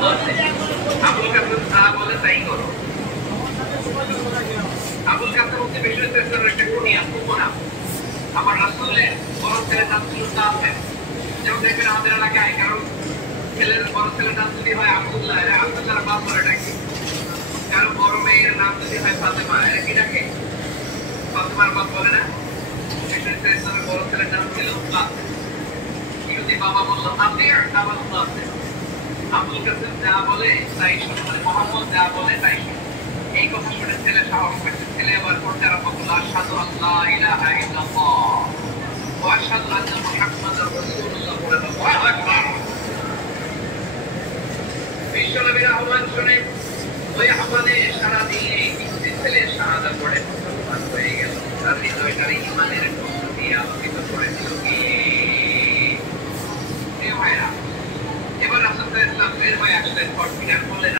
বলছে আবুল কাসেম যা বলে তাই করো। আবুল কাসেম হচ্ছে বিশ্ববিদ্যালয়ের একটা কুনিয়া উপনাম। আমার রাসূলের বড় ছেলের নাম ছিল কাসেম। যেমন দেখবেন আমাদের এলাকায় কারণ ছেলের বড় ছেলের নাম যদি হয় আব্দুল্লাহ, আব্দুল্লাহর বাপ বলে ডাকে। কারো বড় মেয়ের নাম যদি হয় ফাতেমা, এরা কি ডাকে? ফাতেমার বাপ বলে না? বিশ্ববিদ্যালয়ের বড় ছেলের নাম ছিল কাসেম। যদি বাবা বললো আতির আবুল কাসেম, আবুল কাসেম যা বলে তাই শোনো, মানে মোহাম্মদ যা বলে তাই শোনো। এই কথা শুনে ছেলে সাহস পেয়েছে। ছেলে আবার পড়তে আরম্ভ করলো আশহাদু আল্লা ইলাহা ইল্লাল্লাহ ওয়া আশহাদু আন্না মুহাম্মাদার রাসূলুল্লাহ বলে আল্লাহু আকবার। বিশ্বনবীর আহ্বান শুনে ওই আহ্বানে সারা দিয়ে ছেলে শাহাদাত পড়ে মুসলমান হয়ে গেল। তার হৃদয়টার ঈমানের নূর দিয়ে আলোকিত করে দিল কি ভাইরা। এবার রাসূল সাল্লাল্লাহু আলাইহি ওয়াসাল্লাম বের হয়ে আসলেন, কনফিডেন্ট বললেন